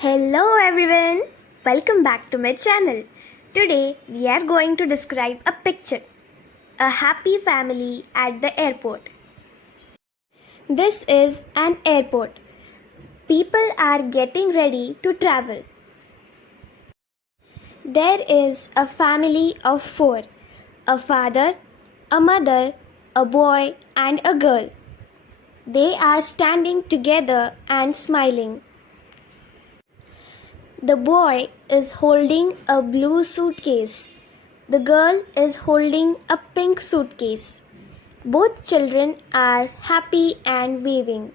Hello everyone, welcome back to my channel. Today we are going to describe a picture, a happy family at the airport. This is an airport. People are getting ready to travel. There is a family of four, a father, a mother, a boy and a girl. They are standing together and smiling. The boy is holding a blue suitcase. The girl is holding a pink suitcase. Both children are happy and waving.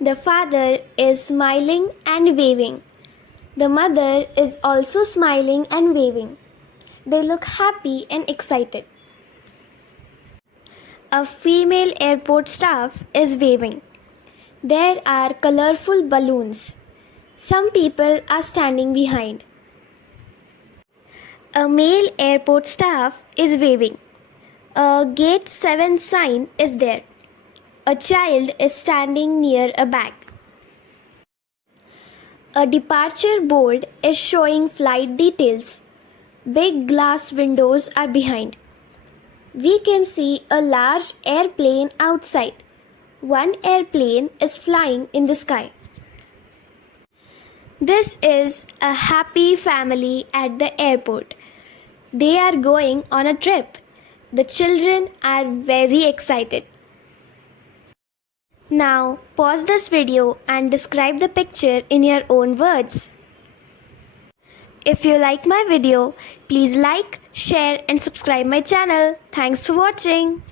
The father is smiling and waving. The mother is also smiling and waving. They look happy and excited. A female airport staff is waving. There are colorful balloons. Some people are standing behind. A male airport staff is waving. A gate 7 sign is there. A child is standing near a bag. A departure board is showing flight details. Big glass windows are behind. We can see a large airplane outside. One airplane is flying in the sky. This is a happy family at the airport. They are going on a trip. The children are very excited. Now pause this video and describe the picture in your own words. If you like my video, please like, share and subscribe my channel. Thanks for watching.